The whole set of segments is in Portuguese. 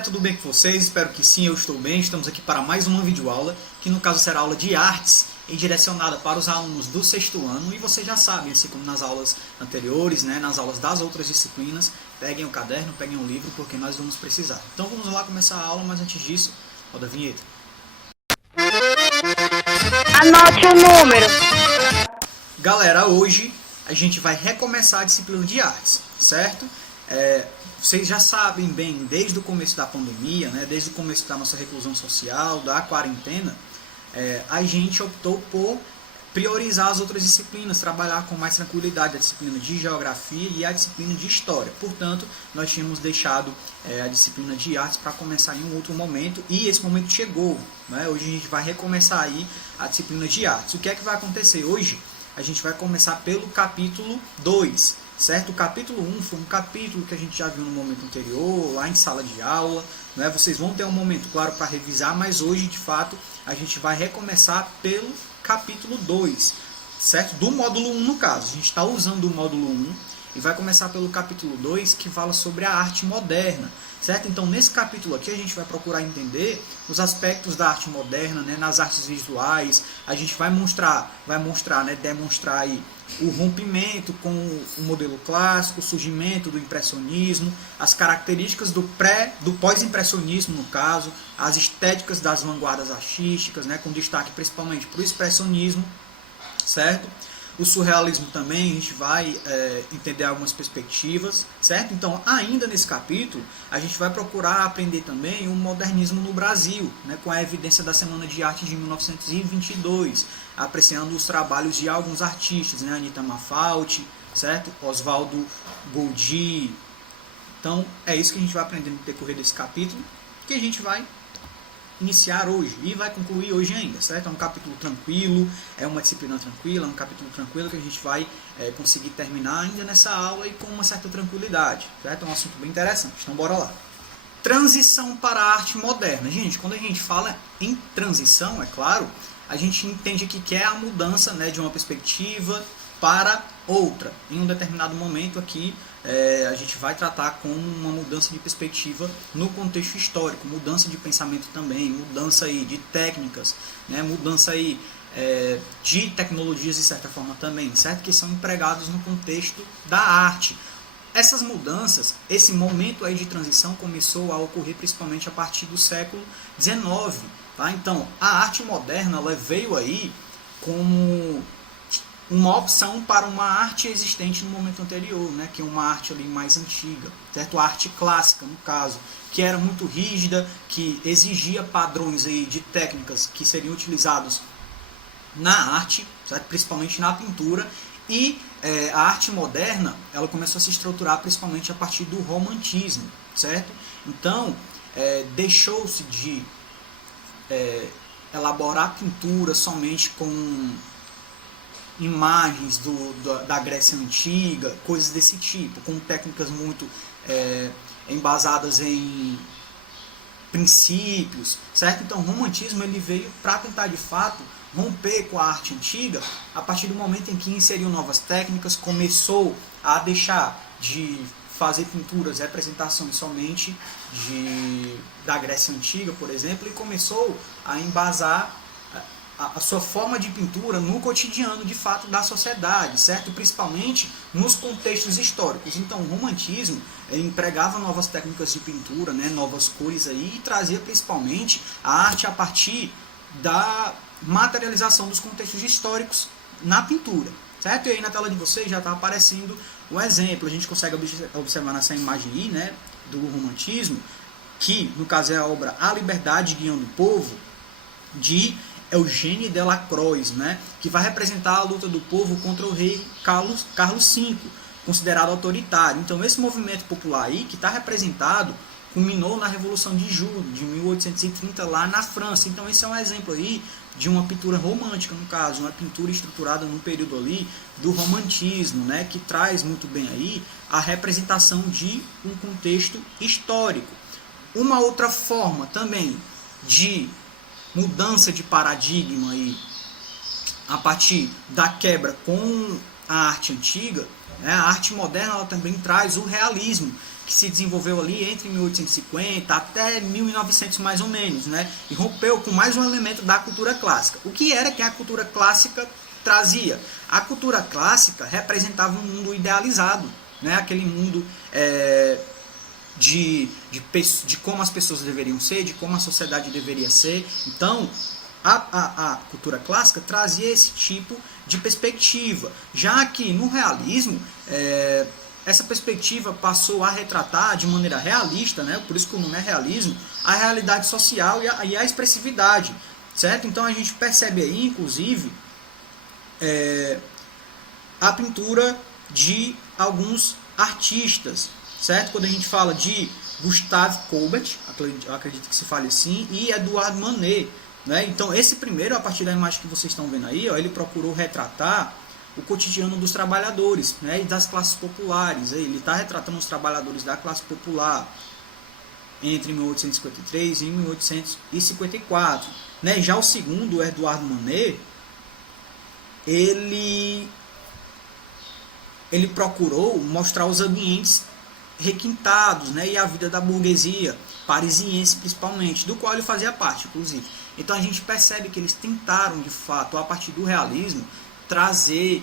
galera, tudo bem com vocês? Espero que sim, eu estou bem. Estamos aqui para mais uma videoaula, que no caso será aula de artes e direcionada para os alunos do sexto ano. E vocês já sabem, assim como nas aulas anteriores, né, nas aulas das outras disciplinas, peguem o caderno, peguem o livro, porque nós vamos precisar. Então vamos lá começar a aula, mas antes disso, roda a vinheta. Anote o número. Galera, hoje a gente vai recomeçar a disciplina de artes, certo? Vocês já sabem bem, desde o começo da pandemia, né, desde o começo da nossa reclusão social, da quarentena, a gente optou por priorizar as outras disciplinas, trabalhar com mais tranquilidade a disciplina de geografia e a disciplina de história. Portanto, nós tínhamos deixado a disciplina de artes para começar em um outro momento, e esse momento chegou, né? Hoje a gente vai recomeçar aí a disciplina de artes. O que é que vai acontecer hoje? A gente vai começar pelo capítulo 2, certo? O capítulo 1 foi um capítulo que a gente já viu no momento anterior, lá em sala de aula, né? Vocês vão ter um momento, claro, para revisar, mas hoje, de fato, a gente vai recomeçar pelo capítulo 2, certo? Do módulo 1, no caso. A gente está usando o módulo 1 e vai começar pelo capítulo 2, que fala sobre a arte moderna, certo? Então, nesse capítulo aqui, a gente vai procurar entender os aspectos da arte moderna, né, nas artes visuais. A gente vai demonstrar aí o rompimento com o modelo clássico, o surgimento do impressionismo, as características do pós-impressionismo, no caso, as estéticas das vanguardas artísticas, né, com destaque principalmente para o expressionismo, certo? O surrealismo também, a gente vai entender algumas perspectivas, certo? Então, ainda nesse capítulo, a gente vai procurar aprender também o modernismo no Brasil, né, com a evidência da Semana de Arte de 1922, apreciando os trabalhos de alguns artistas, né, Anita Malfatti, certo? Oswaldo Golgi. Então, é isso que a gente vai aprender no decorrer desse capítulo, que a gente vai iniciar hoje e vai concluir hoje ainda, certo? É um capítulo tranquilo, é uma disciplina tranquila, é um capítulo tranquilo que a gente vai conseguir terminar ainda nessa aula e com uma certa tranquilidade, certo? É um assunto bem interessante, então bora lá. Transição para a arte moderna. Gente, quando a gente fala em transição, é claro, a gente entende que é a mudança, né, de uma perspectiva para outra. Em um determinado momento aqui, a gente vai tratar com uma mudança de perspectiva no contexto histórico, mudança de pensamento também, mudança aí de técnicas, né, mudança aí de tecnologias de certa forma também, certo? Que são empregados no contexto da arte. Essas mudanças, esse momento aí de transição começou a ocorrer principalmente a partir do século XIX. Tá? Então, a arte moderna ela veio aí como uma opção para uma arte existente no momento anterior, né, que é uma arte ali mais antiga, certo? A arte clássica, no caso, que era muito rígida, que exigia padrões aí de técnicas que seriam utilizados na arte, certo? Principalmente na pintura, e a arte moderna ela começou a se estruturar principalmente a partir do romantismo, certo? Então, deixou-se de elaborar pintura somente com imagens da Grécia Antiga, coisas desse tipo, com técnicas muito embasadas em princípios, certo? Então, o romantismo ele veio para tentar, de fato, romper com a arte antiga a partir do momento em que inseriu novas técnicas, começou a deixar de fazer pinturas, representações somente da Grécia Antiga, por exemplo, e começou a embasar a sua forma de pintura no cotidiano, de fato, da sociedade, certo? Principalmente nos contextos históricos. Então, o romantismo empregava novas técnicas de pintura, né, novas cores aí, e trazia principalmente a arte a partir da materialização dos contextos históricos na pintura, certo? E aí na tela de vocês já está aparecendo o exemplo. A gente consegue observar nessa imagem aí, né, do romantismo, que no caso é a obra A Liberdade Guiando o Povo, de Eugène Delacroix, né, que vai representar a luta do povo contra o rei Carlos V, considerado autoritário. Então, esse movimento popular aí, que está representado, culminou na Revolução de Julho de 1830, lá na França. Então, esse é um exemplo aí de uma pintura romântica, no caso, uma pintura estruturada no período ali do romantismo, né, que traz muito bem aí a representação de um contexto histórico. Uma outra forma também de mudança de paradigma aí, a partir da quebra com a arte antiga, né, a arte moderna ela também traz o realismo, que se desenvolveu ali entre 1850 até 1900 mais ou menos, né, e rompeu com mais um elemento da cultura clássica. O que era que a cultura clássica trazia? A cultura clássica representava um mundo idealizado, né, aquele mundo de como as pessoas deveriam ser, de como a sociedade deveria ser. Então, a cultura clássica trazia esse tipo de perspectiva, já que no realismo essa perspectiva passou a retratar de maneira realista, né, por isso que o nome é realismo, a realidade social e a expressividade, certo? Então a gente percebe aí, inclusive, a pintura de alguns artistas, certo? Quando a gente fala de Gustave Courbet, eu acredito que se fale assim, e Edouard Manet, né? Então esse primeiro, a partir da imagem que vocês estão vendo aí, ó, ele procurou retratar o cotidiano dos trabalhadores, né, e das classes populares. Ele está retratando os trabalhadores da classe popular entre 1853 e 1854. Né? Já o segundo, o Edouard Manet, ele procurou mostrar os ambientes requintados, né, e a vida da burguesia parisiense principalmente, do qual ele fazia parte, inclusive. Então a gente percebe que eles tentaram, de fato, a partir do realismo, trazer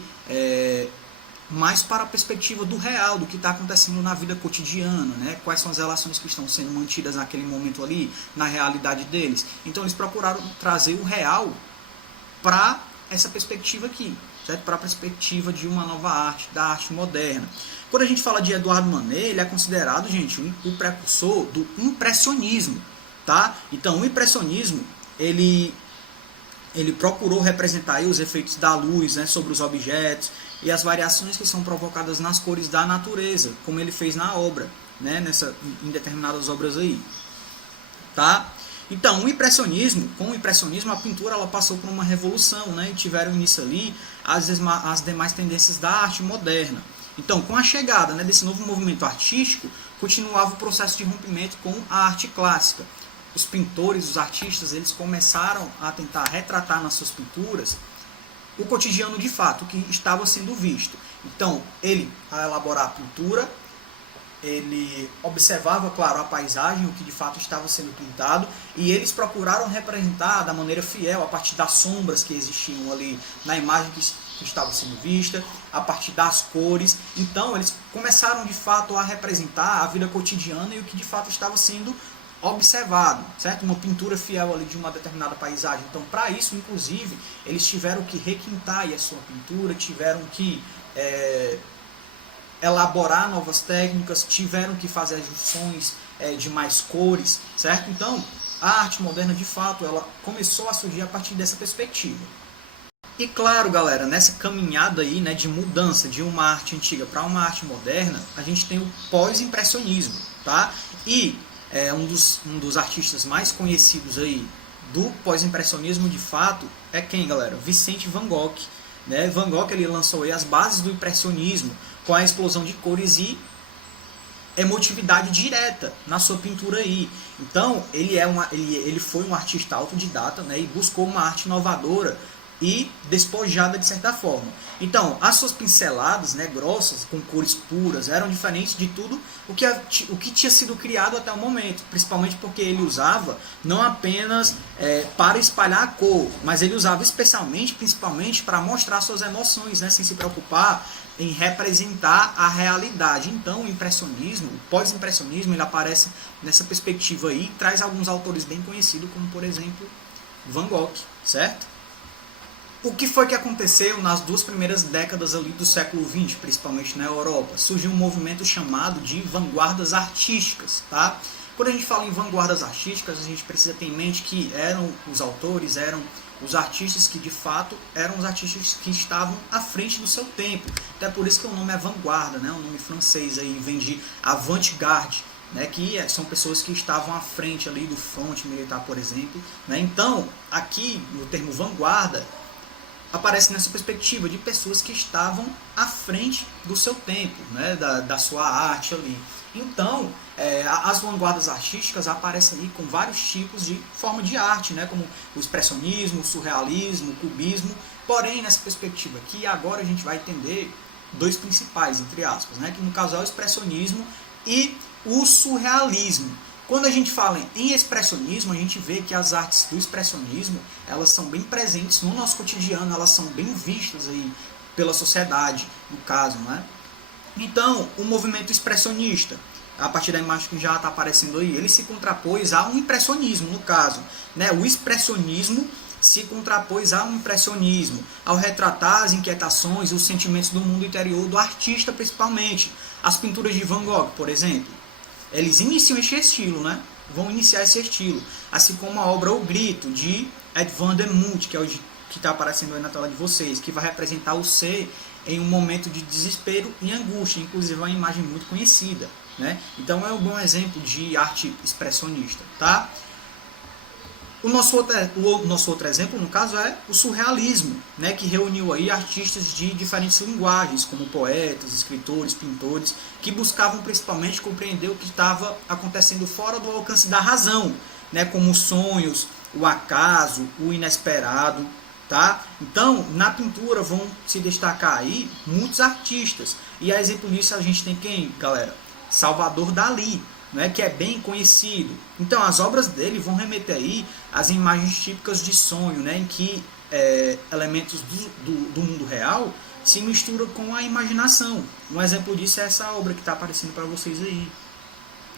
mais para a perspectiva do real, do que está acontecendo na vida cotidiana, né? Quais são as relações que estão sendo mantidas naquele momento ali, na realidade deles. Então eles procuraram trazer o real para essa perspectiva aqui, certo? Para a perspectiva de uma nova arte, da arte moderna. Quando a gente fala de Edouard Manet, ele é considerado, gente, o precursor do impressionismo, tá? Então o impressionismo, ele procurou representar aí os efeitos da luz, né, sobre os objetos e as variações que são provocadas nas cores da natureza, como ele fez na obra, né, em determinadas obras aí, tá? Então, com o impressionismo, a pintura ela passou por uma revolução, né, e tiveram início ali as demais tendências da arte moderna. Então, com a chegada, né, desse novo movimento artístico, continuava o processo de rompimento com a arte clássica. Os pintores, os artistas, eles começaram a tentar retratar nas suas pinturas o cotidiano de fato, que estava sendo visto. Então, ele, ao elaborar a pintura, ele observava, claro, a paisagem, o que de fato estava sendo pintado, e eles procuraram representar da maneira fiel, a partir das sombras que existiam ali na imagem que estava sendo vista, a partir das cores. Então, eles começaram de fato a representar a vida cotidiana e o que de fato estava sendo observado, certo? Uma pintura fiel ali de uma determinada paisagem. Então, para isso, inclusive, eles tiveram que requintar a sua pintura, tiveram que elaborar novas técnicas, tiveram que fazer ajustões de mais cores, certo? Então, a arte moderna, de fato, ela começou a surgir a partir dessa perspectiva. E claro, galera, nessa caminhada aí, né, de mudança de uma arte antiga para uma arte moderna, a gente tem o pós-impressionismo, tá? E um dos artistas mais conhecidos aí do pós-impressionismo, de fato, é quem, galera? Vicente Van Gogh, né? Van Gogh, ele lançou aí as bases do impressionismo com a explosão de cores e emotividade direta na sua pintura aí. Então, ele foi um artista autodidata, né, e buscou uma arte inovadora e despojada de certa forma. Então, as suas pinceladas, né, grossas, com cores puras, eram diferentes de tudo o que tinha sido criado até o momento, principalmente porque ele usava não apenas para espalhar a cor, mas ele usava principalmente para mostrar suas emoções, né, sem se preocupar em representar a realidade. Então, o impressionismo, o pós-impressionismo, ele aparece nessa perspectiva aí, e traz alguns autores bem conhecidos, como por exemplo Van Gogh, certo? O que foi que aconteceu nas duas primeiras décadas ali do século XX, principalmente na Europa? Surgiu um movimento chamado de vanguardas artísticas, tá? Quando a gente fala em vanguardas artísticas, a gente precisa ter em mente que eram os autores, eram os artistas que de fato eram os artistas que estavam à frente do seu tempo. Até por isso que o nome é vanguarda, né? O nome francês aí vem de avant-garde, né? Que são pessoas que estavam à frente ali do fronte militar, por exemplo, né? Então, aqui no termo vanguarda, aparece nessa perspectiva de pessoas que estavam à frente do seu tempo, né, da sua arte ali. Então, as vanguardas artísticas aparecem ali com vários tipos de forma de arte, né, como o expressionismo, o surrealismo, o cubismo. Porém, nessa perspectiva aqui, agora a gente vai entender dois principais, entre aspas, né, que no caso é o expressionismo e o surrealismo. Quando a gente fala em expressionismo, a gente vê que as artes do expressionismo, elas são bem presentes no nosso cotidiano, elas são bem vistas aí pela sociedade, no caso, né? Então, o movimento expressionista, a partir da imagem que já está aparecendo aí, ele se contrapôs a um impressionismo, no caso, né? O expressionismo se contrapôs a um impressionismo, ao retratar as inquietações e os sentimentos do mundo interior do artista, principalmente. As pinturas de Van Gogh, por exemplo, eles iniciam esse estilo, né? Vão iniciar esse estilo. Assim como a obra O Grito, de Ed van der Munt, que é o que está aparecendo aí na tela de vocês, que vai representar o ser em um momento de desespero e angústia. Inclusive é uma imagem muito conhecida, né? Então é um bom exemplo de arte expressionista, tá? O nosso outro exemplo, no caso, é o surrealismo, né, que reuniu aí artistas de diferentes linguagens, como poetas, escritores, pintores, que buscavam principalmente compreender o que estava acontecendo fora do alcance da razão, né, como os sonhos, o acaso, o inesperado, tá? Então, na pintura vão se destacar aí muitos artistas, e a exemplo disso a gente tem quem, galera? Salvador Dalí, né, que é bem conhecido. Então as obras dele vão remeter aí às imagens típicas de sonho, né, em que elementos do mundo real se misturam com a imaginação. Um exemplo disso é essa obra que está aparecendo para vocês aí.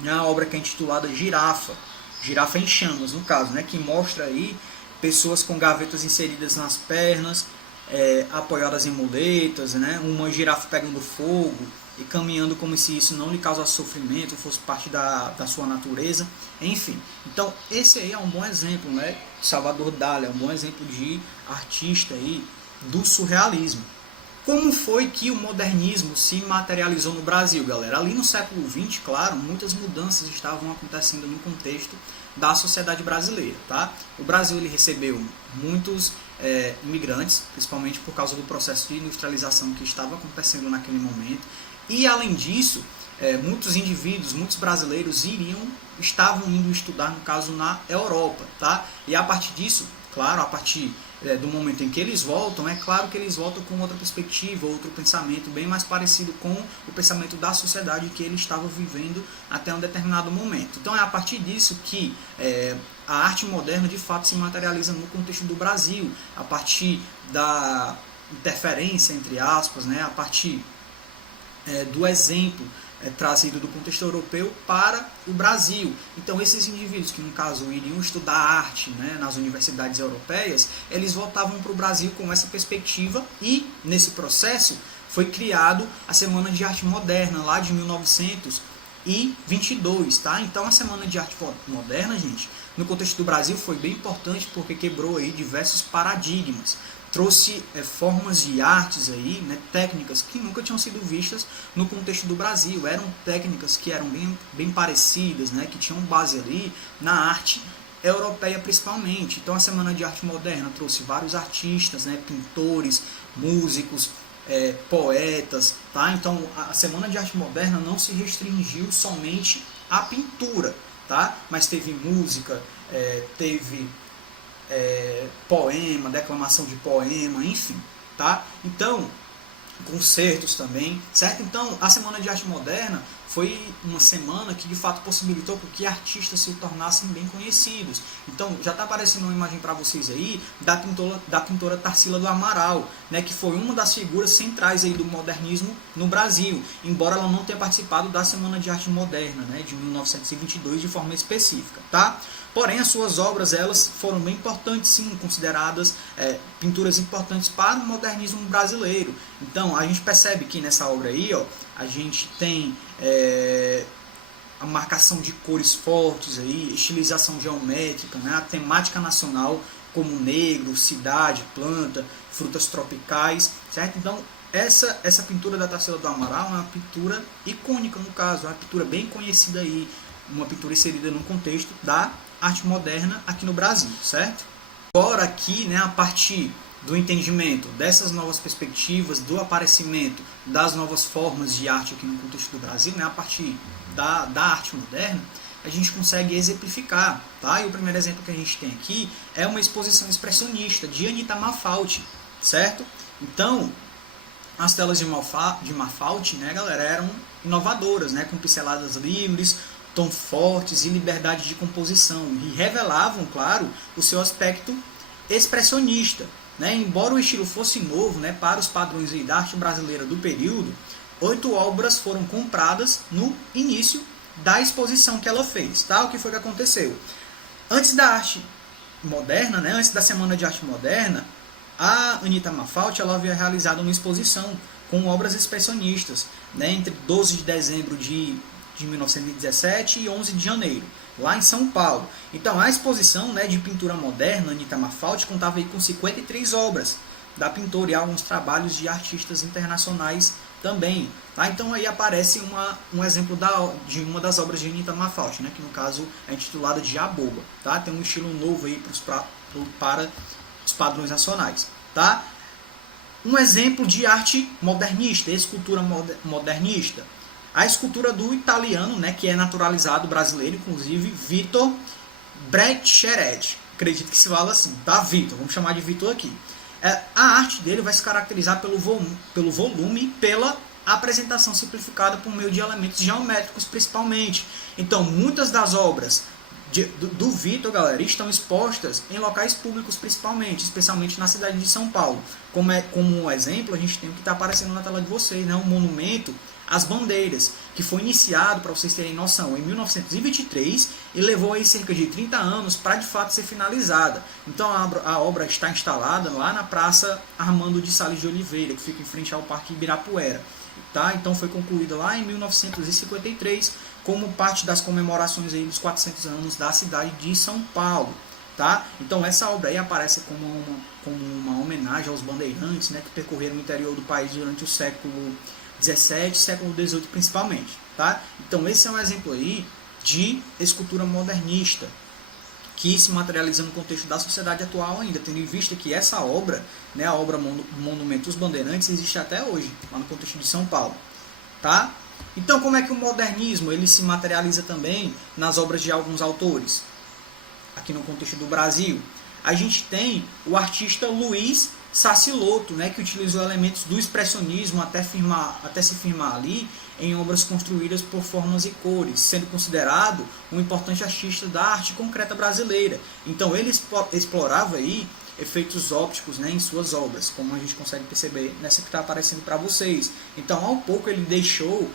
É a obra que é intitulada Girafa. Girafa em chamas, no caso, né, que mostra aí pessoas com gavetas inseridas nas pernas, apoiadas em muletas, né, uma girafa pegando fogo e caminhando como se isso não lhe causasse sofrimento, fosse parte da sua natureza, enfim. Então, esse aí é um bom exemplo, né? Salvador Dalí é um bom exemplo de artista aí do surrealismo. Como foi que o modernismo se materializou no Brasil, galera? Ali no século XX, claro, muitas mudanças estavam acontecendo no contexto da sociedade brasileira, tá? O Brasil ele recebeu muitos imigrantes, principalmente por causa do processo de industrialização que estava acontecendo naquele momento. E além disso, muitos indivíduos, muitos brasileiros estavam indo estudar, no caso, na Europa, tá? E a partir disso, claro, a partir do momento em que eles voltam, é claro que eles voltam com outra perspectiva, outro pensamento bem mais parecido com o pensamento da sociedade que ele estava vivendo até um determinado momento. Então é a partir disso que a arte moderna de fato se materializa no contexto do Brasil, a partir da interferência, entre aspas, né, a partir do exemplo trazido do contexto europeu para o Brasil. Então esses indivíduos que no caso iriam estudar arte, né, nas universidades europeias, eles voltavam para o Brasil com essa perspectiva e nesse processo foi criado a Semana de Arte Moderna lá de 1922, tá? Então a Semana de Arte Moderna, gente, no contexto do Brasil foi bem importante porque quebrou aí diversos paradigmas. Trouxe formas de artes aí, né, técnicas que nunca tinham sido vistas no contexto do Brasil. Eram técnicas que eram bem parecidas, né, que tinham base ali na arte europeia principalmente. Então a Semana de Arte Moderna trouxe vários artistas, né, pintores, músicos, poetas, tá? Então a Semana de Arte Moderna não se restringiu somente à pintura, tá? Mas teve música, teve poema, declamação de poema, enfim, tá? Então, concertos também, certo? Então, a Semana de Arte Moderna foi uma semana que de fato possibilitou que artistas se tornassem bem conhecidos. Então, já está aparecendo uma imagem para vocês aí da pintora Tarsila do Amaral, né, que foi uma das figuras centrais aí do modernismo no Brasil, embora ela não tenha participado da Semana de Arte Moderna, né, de 1922 de forma específica, tá? Porém, as suas obras elas foram bem importantes, sim, consideradas pinturas importantes para o modernismo brasileiro. Então, a gente percebe que nessa obra aí, ó, a gente tem a marcação de cores fortes, aí, estilização geométrica, né, a temática nacional como negro, cidade, planta, frutas tropicais, certo? Então, essa pintura da Tarsila do Amaral é uma pintura icônica, no caso, uma pintura bem conhecida aí, uma pintura inserida no contexto da arte moderna aqui no Brasil, certo? Agora aqui, né, a partir do entendimento dessas novas perspectivas, do aparecimento das novas formas de arte aqui no contexto do Brasil, né, a partir da arte moderna, a gente consegue exemplificar, tá? E o primeiro exemplo que a gente tem aqui é uma exposição expressionista de Anita Malfatti, certo? Então, as telas de Malfatti, né, galera, eram inovadoras, né, com pinceladas livres, tons fortes e liberdade de composição, e revelavam, claro, o seu aspecto expressionista, né? Embora o estilo fosse novo, né, para os padrões da arte brasileira do período, 8 obras foram compradas no início da exposição que ela fez, tá? O que foi que aconteceu? Antes da arte moderna, né, antes da Semana de Arte Moderna, a Anita Malfatti ela havia realizado uma exposição com obras expressionistas, né, entre 12 de dezembro de 1917 e 11 de janeiro, lá em São Paulo. Então, a exposição, né, de pintura moderna Anita Malfatti contava aí com 53 obras da pintora e alguns trabalhos de artistas internacionais também. Tá? Então, aí aparece um exemplo de uma das obras de Anita Malfatti, né, que no caso é intitulada de A Boba. Tá? Tem um estilo novo aí para os padrões nacionais. Tá? Um exemplo de arte modernista, escultura modernista. A escultura do italiano, né, que é naturalizado brasileiro, inclusive, Vitor Bracciaretti. Acredito que se fala assim, tá? Vitor, vamos chamar de Vitor aqui. A arte dele vai se caracterizar pelo volume e pela apresentação simplificada por meio de elementos geométricos, principalmente. Então, muitas das obras do Vitor, galera, estão expostas em locais públicos, principalmente, especialmente na cidade de São Paulo. Como exemplo, a gente tem o que está aparecendo na tela de vocês, né? Um monumento às bandeiras, que foi iniciado, para vocês terem noção, em 1923 e levou aí cerca de 30 anos para de fato ser finalizada. Então a obra está instalada lá na Praça Armando de Sales de Oliveira, que fica em frente ao Parque Ibirapuera. Tá? Então foi concluída lá em 1953 como parte das comemorações aí dos 400 anos da cidade de São Paulo. Tá? Então essa obra aí aparece como uma homenagem aos bandeirantes, né, que percorreram o interior do país durante o século 17, século 18 principalmente, tá? Então esse é um exemplo aí de escultura modernista que se materializa no contexto da sociedade atual ainda, tendo em vista que essa obra, né, a obra Monumento dos Bandeirantes, existe até hoje, lá no contexto de São Paulo, tá? Então como é que o modernismo ele se materializa também nas obras de alguns autores? Aqui no contexto do Brasil, a gente tem o artista Luiz Sassilotto, né, que utilizou elementos do expressionismo até se firmar ali em obras construídas por formas e cores, sendo considerado um importante artista da arte concreta brasileira. Então ele explorava aí efeitos ópticos, né, em suas obras, como a gente consegue perceber nessa que está aparecendo para vocês. Então, ao pouco ele deixou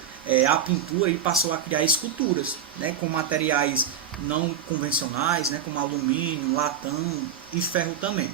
a pintura e passou a criar esculturas, né, com materiais não convencionais, né, como alumínio, latão e ferro também.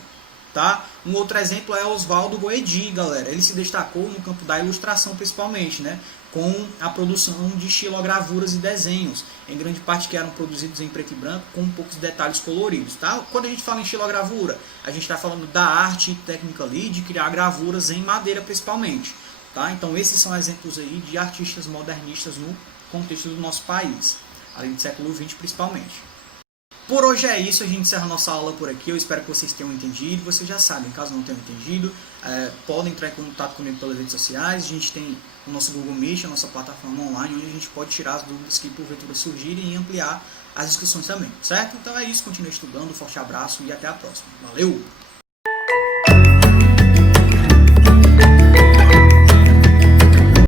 Tá? Um outro exemplo é Oswaldo Boedi, galera. Ele se destacou no campo da ilustração principalmente, né? Com a produção de estilogravuras e desenhos, em grande parte que eram produzidos em preto e branco, com poucos detalhes coloridos. Tá? Quando a gente fala em estilogravura, a gente está falando da arte técnica ali de criar gravuras em madeira principalmente. Tá? Então esses são exemplos aí de artistas modernistas no contexto do nosso país, além do século XX principalmente. Por hoje é isso, a gente encerra a nossa aula por aqui. Eu espero que vocês tenham entendido. Vocês já sabem, caso não tenham entendido, podem entrar em contato comigo pelas redes sociais. A gente tem o nosso Google Meet, a nossa plataforma online, onde a gente pode tirar as dúvidas que porventura surgirem e ampliar as discussões também, certo? Então é isso, continue estudando, um forte abraço e até a próxima. Valeu!